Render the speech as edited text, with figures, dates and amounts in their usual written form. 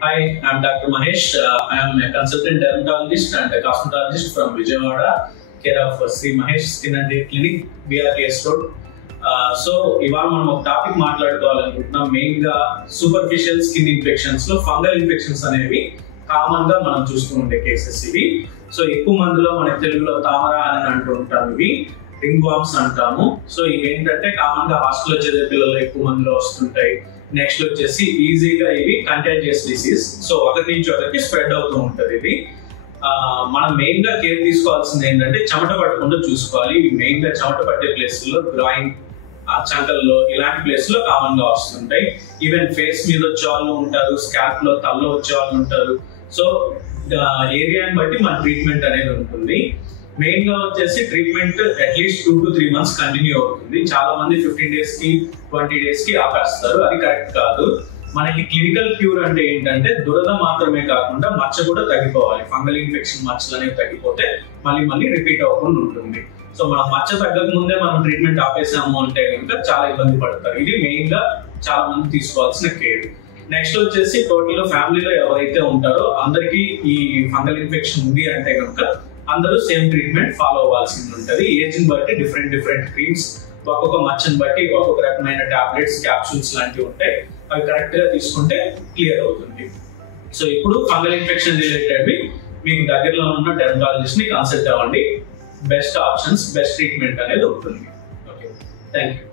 Hi, I'm Dr. Mahesh. I am a consultant dermatologist and a cosmetologist from Vijayawada, care of Sri Mahesh Skin and Hair Clinic, BRTS Road. So ఇవాళ మనం ఒక topic మాట్లాడుకోవాలనుకుంటున్నాం. Main గా superficial skin infections లో fungal infections అనేవి common గా మనం చూస్తూ ఉండే కేసెస్ ఇవి. సో ఎక్కువ మందిలో మనకి తెలుగులో తామర అని అంటూ ఉంటాం, ఇవి రింగ్ వార్మ్స్ అంటాము. సో ఇవి ఏంటంటే కామన్ గా హాస్టల్లో చదివే పిల్లలు ఎక్కువ మందిలో వస్తుంటాయి. నెక్స్ట్ వచ్చేసి ఈజీగా ఇవి కంటాజియస్ డిసీజ్, సో ఒకరి నుంచి ఒకరికి స్ప్రెడ్ అవుతూ ఉంటుంది. ఇది మనం మెయిన్ గా కేర్ తీసుకోవాల్సింది ఏంటంటే చెమట పట్టకుండా చూసుకోవాలి. ఇవి మెయిన్ గా చెమట పట్టే ప్లేస్లో, గ్రాయిన్, చంకల్లో, ఇలాంటి ప్లేస్ లో కామన్ గా వస్తుంటాయి. ఈవెన్ ఫేస్ మీద వచ్చే వాళ్ళు ఉంటారు, స్కాల్ప్ లో, తల్లో వచ్చే వాళ్ళు ఉంటారు. సో ఏరియాని బట్టి మన ట్రీట్మెంట్ అనేది ఉంటుంది. మెయిన్ గా వచ్చేసి treatment at least 2 to 3 months continue అవుతుంది. చాలా మంది 15 days కి 20 days కి ఆపేస్తారు, అది కరెక్ట్ కాదు. మనకి క్లినికల్ క్యూర్ అంటే ఏంటంటే దురద మాత్రమే కాకుండా మచ్చ కూడా తగ్గిపోవాలి. ఫంగల్ ఇన్ఫెక్షన్ మచ్చలు అనేవి తగ్గిపోతే మళ్ళీ రిపీట్ అవ్వకుండా ఉంటుంది. సో మనం మచ్చ తగ్గక ముందే మనం ట్రీట్మెంట్ ఆపేసాము అంటే కనుక చాలా ఇబ్బంది పడతారు. ఇది మెయిన్ గా చాలా మంది తీసుకోవాల్సిన కేర్. నెక్స్ట్ వచ్చేసి టోటల్ ఫ్యామిలీలో ఎవరైతే ఉంటారో అందరికీ ఈ ఫంగల్ ఇన్ఫెక్షన్ ఉంది అంటే కనుక అందరూ సేమ్ ట్రీట్మెంట్ ఫాలో అవ్వాల్సింది ఉంటుంది. ఏజ్ ని బట్టి డిఫరెంట్ క్రీమ్స్, ఒక్కొక్క మచ్చని బట్టి ఒక్కొక్క రకమైన టాబ్లెట్స్, క్యాప్సూల్స్ లాంటివి ఉంటాయి. అవి కరెక్ట్ గా తీసుకుంటే క్లియర్ అవుతుంది. సో ఇప్పుడు ఫంగల్ ఇన్ఫెక్షన్ రిలేటెడ్ మీకు దగ్గరలో ఉన్న డెర్మటాలజిస్ట్ ని కన్సల్ట్ అవ్వండి. బెస్ట్ ఆప్షన్స్, బెస్ట్ ట్రీట్మెంట్ అనేది ఉంటుంది. Okay, thank you.